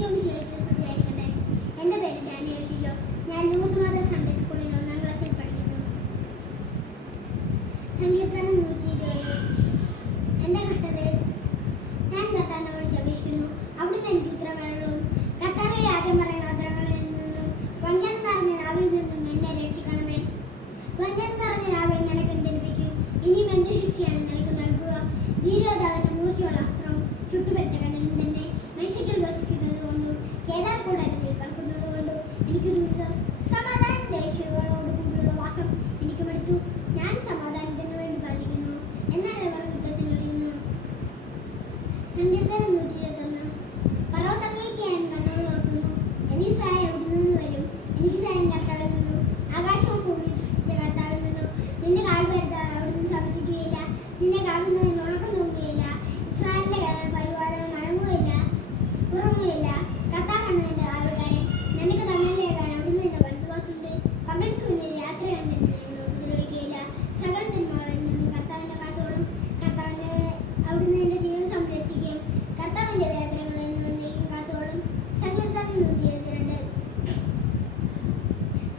ശ്രദ്ധയായിരിക്കട്ടെ. എൻ്റെ പേര് ഡാനിയൽ ലിജോ. ഞാൻ ലൂർദ് സൺഡേ സ്കൂളിൽ 1-ാം ക്ലാസ്സിൽ പഠിക്കുന്നു. സങ്കീർത്തനം 120. എൻ്റെ കഷ്ടതയിൽ ഞാൻ കർത്താവിനോട് ജപിക്കുന്നു. അവിടുന്ന് എനിക്ക് ഉത്തരമരുളും. കർത്താവേ, ആദ്യം പറയുന്ന അധരങ്ങളിൽ നിന്നും വഞ്ചന നിറഞ്ഞ നാവിൽ നിന്നും എന്നെ രക്ഷിക്കണമേ. വഞ്ചന നിറഞ്ഞ നാവിൽ നിനക്ക് എന്ത് ലഭിക്കും? ഇനിയും എന്ത് ശിക്ഷയാണ് നിനക്ക് നൽകുക? ധീരോധാവന്റെ മൂർച്ചയുള്ള അസ്ത്രവും ചുട്ടുപെട്ട കനലും തന്നെ മെഷക്കിൽ വസിക്കുന്നത് കൊണ്ടും കേദാർ കൂടാരത്തിൽ പറക്കുന്നത് കൊണ്ടും എനിക്ക് ദുരിതം. സമാധാന ദേശികളോട് കൂടിയുള്ള വാസം എനിക്ക് മടുത്തു. ഞാൻ സമാധാനത്തിന് വേണ്ടി ബാധിക്കുന്നു, എന്നാൽ അവർ യുദ്ധത്തിനൊരുങ്ങുന്നു. സങ്കീർത്തനം 121. പർവ്വതങ്ങളിലേക്ക് ഞാൻ കണ്ണുകൾ ഉയർത്തുന്നു. എനിക്ക് സഹായം എവിടെ നിന്ന് വരും? എനിക്ക് സഹായം കർത്താവിൽ നിന്നും, ആകാശവും ഭൂമിയും സൃഷ്ടിച്ച കർത്താവിൽ നിന്നും. നിന്റെ കാൽ വരുത്താൻ അവിടുന്ന് സമ്മതിക്കുകയില്ല, നിന്നെ കാക്കുന്നതിന് ഉറക്കം തൂങ്ങുകയില്ല. ഇസ്രായേലിന്റെ പരിപാലനം അടങ്ങുകയില്ല, ഉറങ്ങുകയില്ല. കർത്താവാണ് എന്റെ ആൾക്കാരെ നിനക്ക് തന്നേക്കാൻ അവിടുന്ന് എന്നെ വലതുഭാഗത്തുണ്ട്. പകൽ സൂര്യൻ രാത്രി എന്നെ ഉപദ്രവിക്കുകയില്ല. സകല തിന്മകളിൽ നിന്ന് കർത്താവിന്റെ കാത്തോളം. കർത്താവിന്റെ അവിടുന്ന് എന്റെ ജീവൻ സംരക്ഷിക്കുകയും കർത്താവിന്റെ വ്യാപാരങ്ങളിൽ നിന്ന് എന്നേക്കും കാത്തോളം. സങ്കീർത്തനം 122.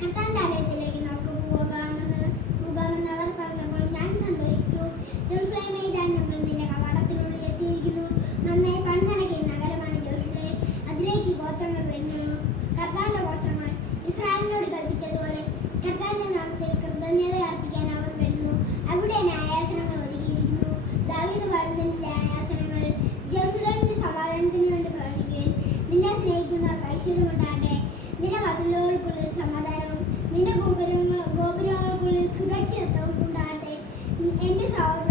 കർത്താവിന്റെ ആലയത്തിലേക്ക് നമുക്ക് പോകാമെന്ന് അവർ പറഞ്ഞപ്പോൾ ഞാൻ സന്തോഷിച്ചു. ജെറുസലേമേ, ഇതാ നമ്മൾ നിന്റെ കവാടത്തിനുള്ളിൽ എത്തിയിരിക്കുന്നു. നന്നായി പണിനടക്കിയ നഗരമാണ് ജെറുസലേം. അതിലേക്ക് ഗോത്രങ്ങൾ വരുന്നു. കർത്താവിന്റെ ഗോത്രങ്ങൾ ഇസ്രായേലിനോട് കൽപ്പിച്ചതുപോലെ കർത്താവിന്റെ നാമത്തിൽ കൃതജ്ഞത അർപ്പിക്കാൻ അവർ വരുന്നു. അവിടെ ന്യായാസനങ്ങൾ ഒരുക്കിയിരിക്കുന്നു. ദാവീദ് വാഴുന്നതിന്റെ ന്യായാസനങ്ങൾ. ജെറുസലേമിന്റെ സമാധാനത്തിന് വേണ്ടി പ്രവർത്തിക്കുകയും നിന്നെ സ്നേഹിക്കുന്നവർക്ക് ഐശ്വര്യമുണ്ടാകട്ടെ. നിന്റെ മതിലുകൾക്കുള്ളിൽ സമാധാനവും നിന്റെ ഗോപുരങ്ങൾക്കുള്ളിൽ സുരക്ഷിതത്വവും ഉണ്ടാകട്ടെ. എന്റെ സഹോദരൻ